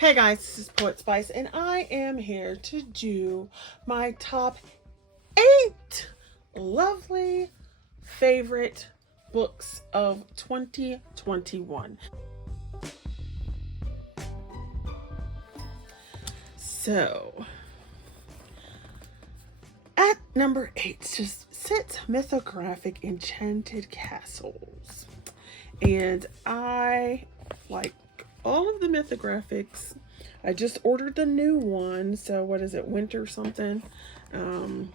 Hey guys, this is Poet Spice, and I am here to do my top 8 lovely favorite books of 2021. So, at number 8 just sits Mythographic Enchanted Castles. And I like all of the Mythographics. I just ordered the new one, so what is it, winter something, and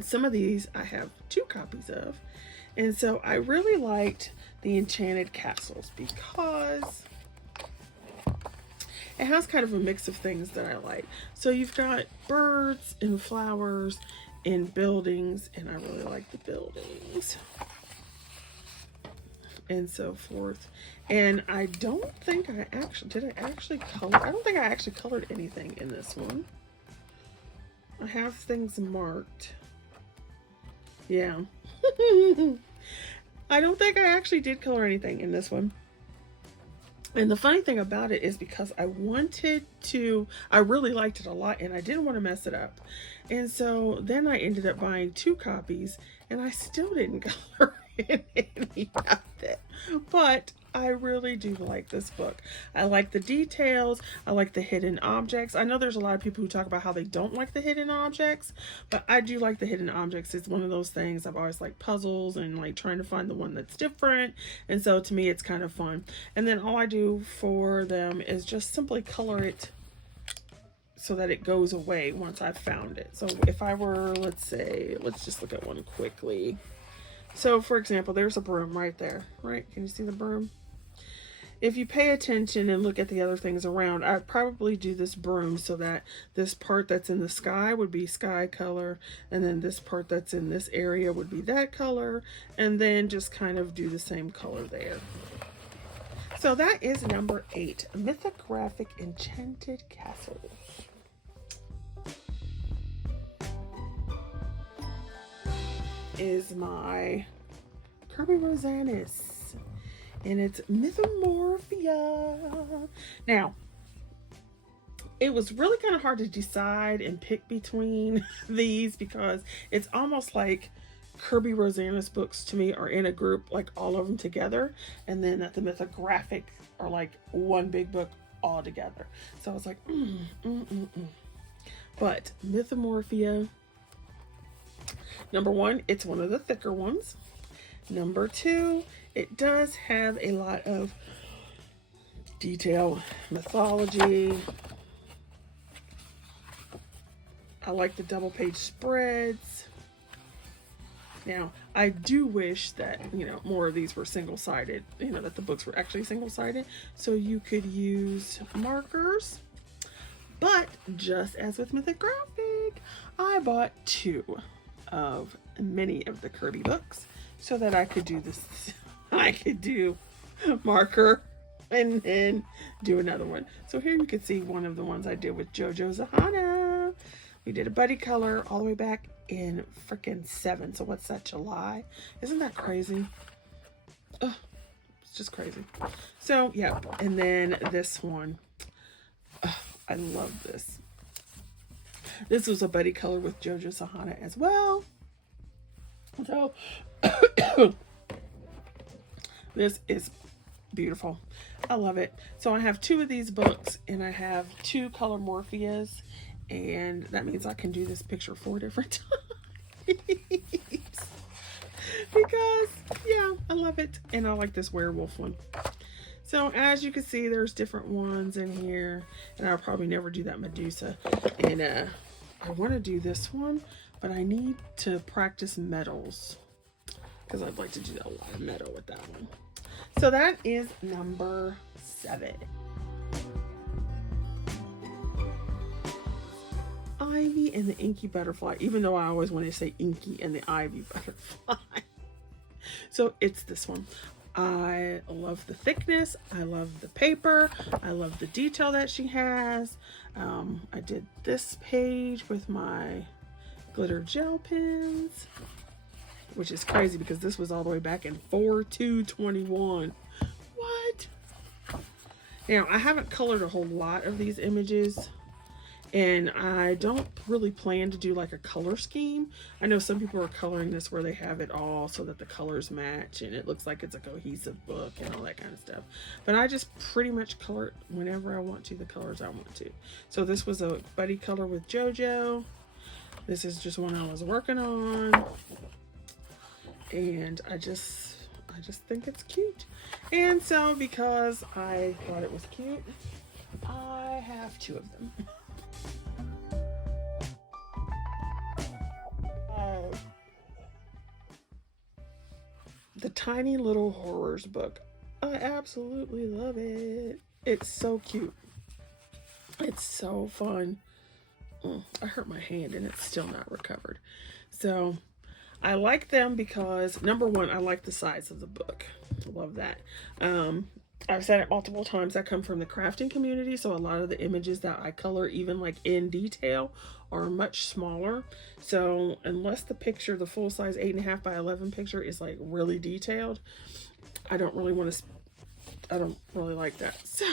some of these I have 2 copies of, and so I really liked the Enchanted Castles because it has kind of a mix of things that I like. So you've got birds and flowers and buildings, and I really like the buildings and so forth. And I don't think I actually, did I actually color? I don't think I actually colored anything in this one. I have things marked. Yeah. I don't think I actually did color anything in this one. And the funny thing about it is because I really liked it a lot and I didn't want to mess it up. And so then I ended up buying 2 copies and I still didn't color any of it. But I really do like this book. I like the details. I like the hidden objects. I know there's a lot of people who talk about how they don't like the hidden objects, but I do like the hidden objects. It's one of those things. I've always liked puzzles and like trying to find the one that's different. And so to me, it's kind of fun. And then all I do for them is just simply color it so that it goes away once I've found it. So if I were, let's just look at one quickly. So for example, there's a broom right there, right? Can you see the broom? If you pay attention and look at the other things around, I'd probably do this broom so that this part that's in the sky would be sky color, and then this part that's in this area would be that color, and then just kind of do the same color there. So that is number 8, Mythographic Enchanted Castles. Is my Kirby Rosanis. And it's Mythomorphia. Now, it was really kind of hard to decide and pick between these because it's almost like Kirby Rosanis books to me are in a group, like all of them together, and then that the Mythographic are like one big book all together. So I was like, But Mythomorphia, number 1, it's one of the thicker ones. Number 2, it does have a lot of detail, mythology. I like the double page spreads. Now, I do wish that, more of these were single-sided, that the books were actually single-sided, so you could use markers. But just as with Mythographic, I bought 2 of many of the Kirby books so that I could do this. I could do marker and then do another one. So here you can see one of the ones I did with JoJo Zahana. We did a buddy color all the way back in frickin' 7. So what's that, July? Isn't that crazy? Ugh, it's just crazy. So yeah, and then this one. I love this. This was a buddy color with JoJo Zahana as well. So this is beautiful. I love it. So I have 2 of these books and I have 2 color Morphias, and that means I can do this picture 4 different times. Because yeah, I love it. And I like this werewolf one. So as you can see, there's different ones in here, and I'll probably never do that Medusa. And I want to do this one, but I need to practice metals because I'd like to do a lot of metal with that one. So that is number 7. Ivy and the Inky Butterfly, even though I always want to say Inky and the Ivy Butterfly. So it's this one. I love the thickness. I love the paper. I love the detail that she has. I did this page with my glitter gel pens. which is crazy because this was all the way back in 4/2/21. What? Now, I haven't colored a whole lot of these images, and I don't really plan to do like a color scheme. I know some people are coloring this where they have it all so that the colors match and it looks like it's a cohesive book and all that kind of stuff. But I just pretty much color it whenever I want to, the colors I want to. So this was a buddy color with JoJo. This is just one I was working on. And I just think it's cute. And so because I thought it was cute, I have 2 of them. The Tiny Little Horrors book. I absolutely love it. It's so cute. It's so fun. I hurt my hand and it's still not recovered. So I like them because, number one, I like the size of the book. I love that. I've said it multiple times. I come from the crafting community, so a lot of the images that I color, even like in detail, are much smaller. So unless the picture, the full size 8.5 by 11 picture, is like really detailed, I don't really want to. I don't really like that. So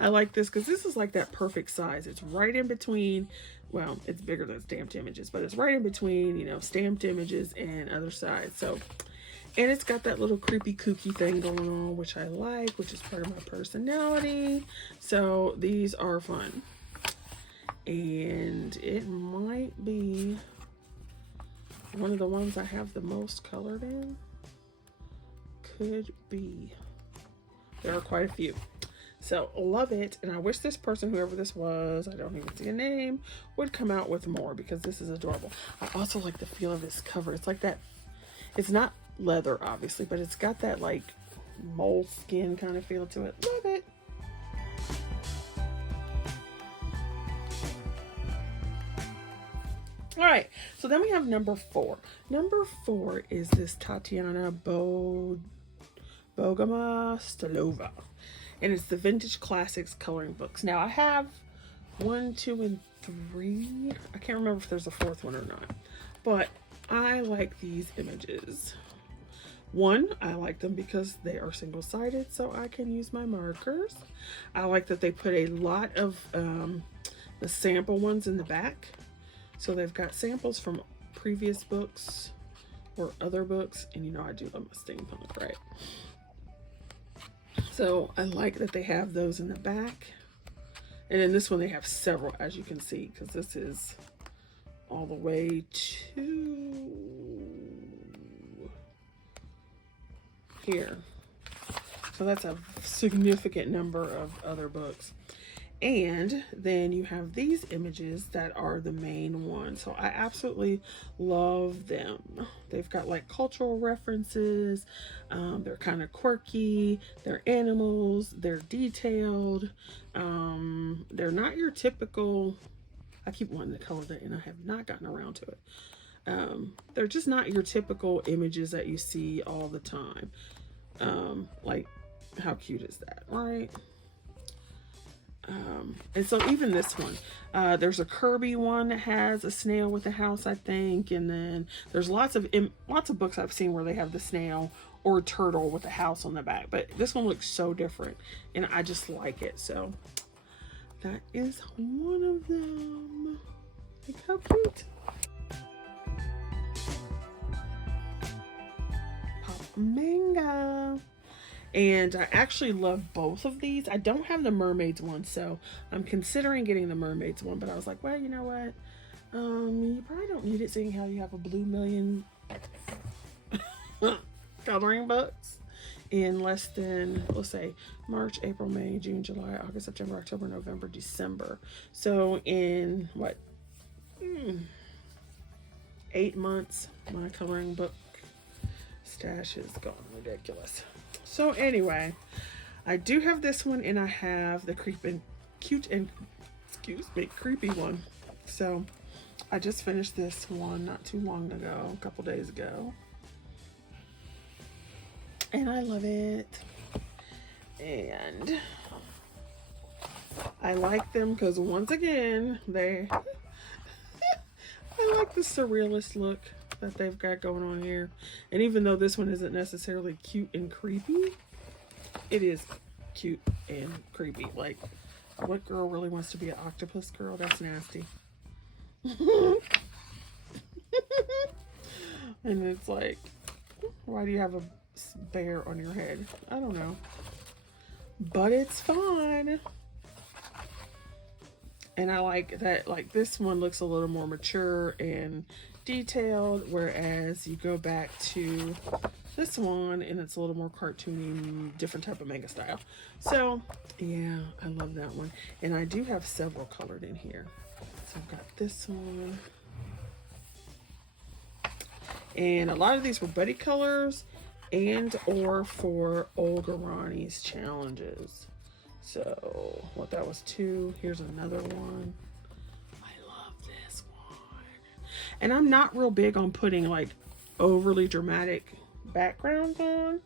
I like this because this is like that perfect size. It's right in between. Well, it's bigger than stamped images, but it's right in between, you know, stamped images and other sides. So. And it's got that little creepy kooky thing going on, which I like, which is part of my personality. So these are fun. And it might be one of the ones I have the most colored in. Could be. There are quite a few. So love it. And I wish this person, whoever this was, I don't even see a name, would come out with more because this is adorable. I also like the feel of this cover. It's like that. It's not leather obviously, but it's got that like moleskin kind of feel to it. Love it. All right, so then we have number 4. Number 4 is this Tatiana Bogoma Stalova, and it's the Vintage Classics coloring books. Now I have 1, 2, and 3. I can't remember if there's a 4th one or not, but I like these images. One, I like them because they are single-sided, so I can use my markers. I like that they put a lot of the sample ones in the back. So they've got samples from previous books or other books. And you know I do love my steampunk, right? So I like that they have those in the back. And in this one they have several, as you can see, because this is all the way to here. So that's a significant number of other books. And then you have these images that are the main ones. So I absolutely love them. They've got like cultural references. They're kind of quirky. They're animals. They're detailed. They're not your typical, I keep wanting to color that and I have not gotten around to it. They're just not your typical images that you see all the time. Like, how cute is that, right? And so even this one, there's a Kirby one that has a snail with a house, I think, and then there's lots of books I've seen where they have the snail or a turtle with a house on the back, but this one looks so different and I just like it. So that is one of them. Look how cute. Manga. And I actually love both of these. I don't have the mermaids one, so I'm considering getting the mermaids one, but I was like, well, you know what, you probably don't need it seeing how you have a blue million coloring books in less than, let's say, March, April, May, June, July, August, September, October, November, December. So in what, 8 months, my coloring book stash is gone ridiculous. So anyway, I do have this one and I have the creepy one. So I just finished this one not too long ago, a couple days ago. And I love it. And I like them because once again, I like the surrealist look that they've got going on here. And even though this one isn't necessarily cute and creepy, it is cute and creepy. Like, what girl really wants to be an octopus girl? That's nasty. And it's like, why do you have a bear on your head? I don't know. But it's fun. And I like that, like, this one looks a little more mature and detailed, whereas you go back to this one and it's a little more cartoony, different type of manga style. So yeah, I love that one. And I do have several colored in here. So I've got this one. And a lot of these were buddy colors and or for Olga Ronnie's challenges. So what, that was 2. Here's another one. I love this one. And I'm not real big on putting like overly dramatic backgrounds on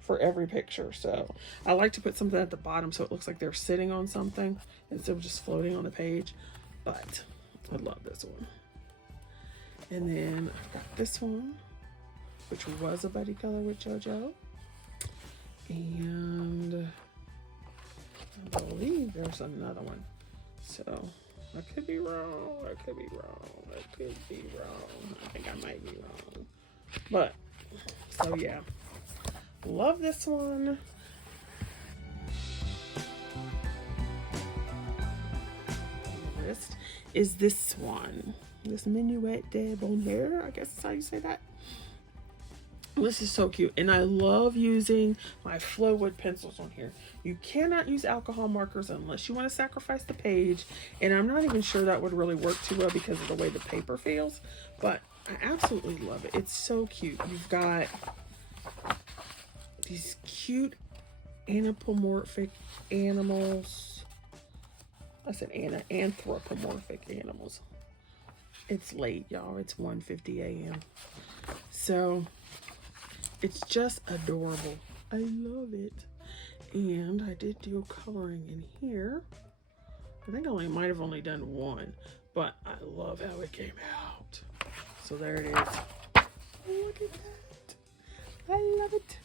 for every picture. So I like to put something at the bottom so it looks like they're sitting on something instead of just floating on the page. But I love this one. And then I've got this one, which was a buddy color with JoJo. And I believe there's another one. So I could be wrong. I could be wrong. I could be wrong. I think I might be wrong. But, so yeah. Love this one. List is this one. This Minuet de Bonheur, I guess that's how you say that. This is so cute, and I love using my Flowwood pencils on here. You cannot use alcohol markers unless you want to sacrifice the page, and I'm not even sure that would really work too well because of the way the paper feels, but I absolutely love it. It's so cute. You've got these cute anthropomorphic animals. I said anthropomorphic animals. It's late, y'all. It's 1:50 a.m. So it's just adorable. I love it. And I did do coloring in here. I think I might have only done one, but I love how it came out. So there it is. Look at that. I love it.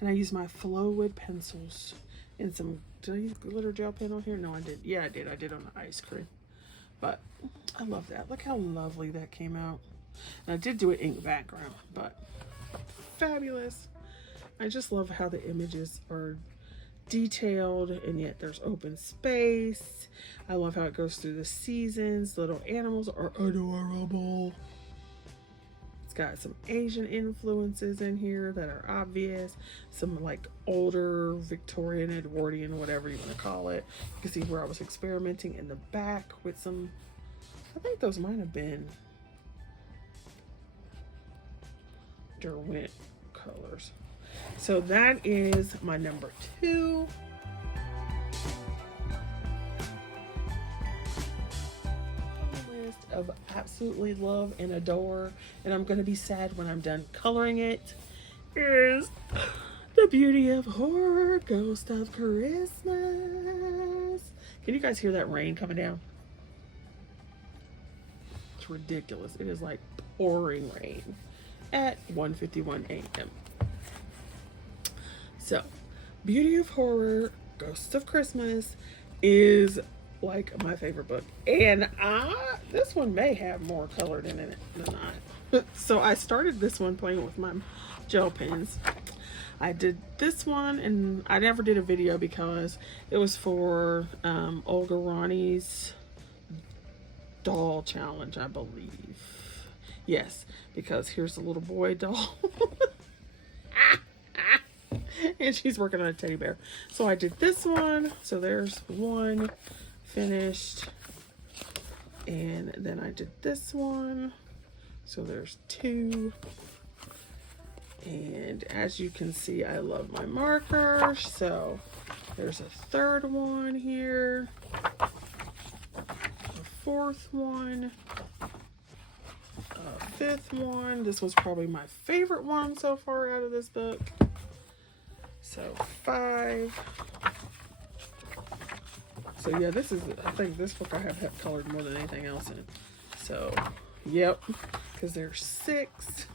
And I used my Flowwood pencils and some, did I use glitter gel pen on here? No, I did. Yeah, I did. I did on the ice cream. But I love that. Look how lovely that came out. And I did do an ink background, but fabulous. I just love how the images are detailed and yet there's open space. I love how it goes through the seasons. Little animals are adorable. It's got some Asian influences in here that are obvious. Some like older Victorian, Edwardian, whatever you want to call it. You can see where I was experimenting in the back with some, I think those might have been Derwent colors. So that is my number 2. List of absolutely love and adore, and I'm going to be sad when I'm done coloring it, is The Beauty of Horror, Ghost of Christmas. Can you guys hear that rain coming down? It's ridiculous. It is like pouring rain at 1:51 a.m. So, Beauty of Horror, Ghosts of Christmas is like my favorite book. And this one may have more colored in it than I. So I started this one playing with my gel pens. I did this one and I never did a video because it was for Olga Ronnie's doll challenge, I believe. Yes, because here's the little boy doll. And she's working on a teddy bear. So I did this one. So there's one finished. And then I did this one. So there's 2. And as you can see, I love my markers. So there's a 3rd one here. A 4th one. A 5th one. This was probably my favorite one so far out of this book. So 5. So yeah, this is, I think this book I have colored more than anything else in it. So, yep, because there's 6.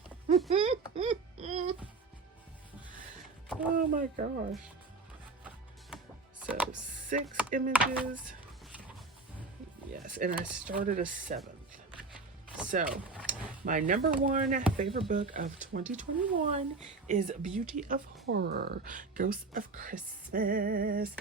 Oh my gosh. So So 6 images. Yes, and I started a 7th. So my number 1 favorite book of 2021 is Beauty of Horror, Ghosts of Christmas.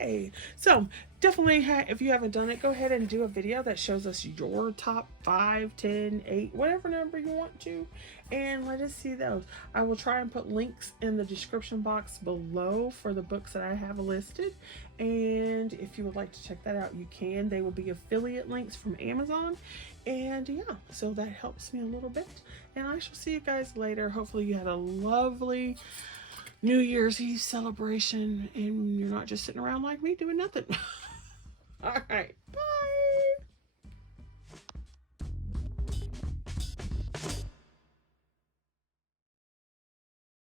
Yay! So definitely, if you haven't done it, go ahead and do a video that shows us your top 5, 10, 8, whatever number you want to, and let us see those. I will try and put links in the description box below for the books that I have listed, and if you would like to check that out, you can. They will be affiliate links from Amazon, and yeah, so that helps me a little bit, and I shall see you guys later. Hopefully you had a lovely New Year's Eve celebration and you're not just sitting around like me doing nothing. All right, bye.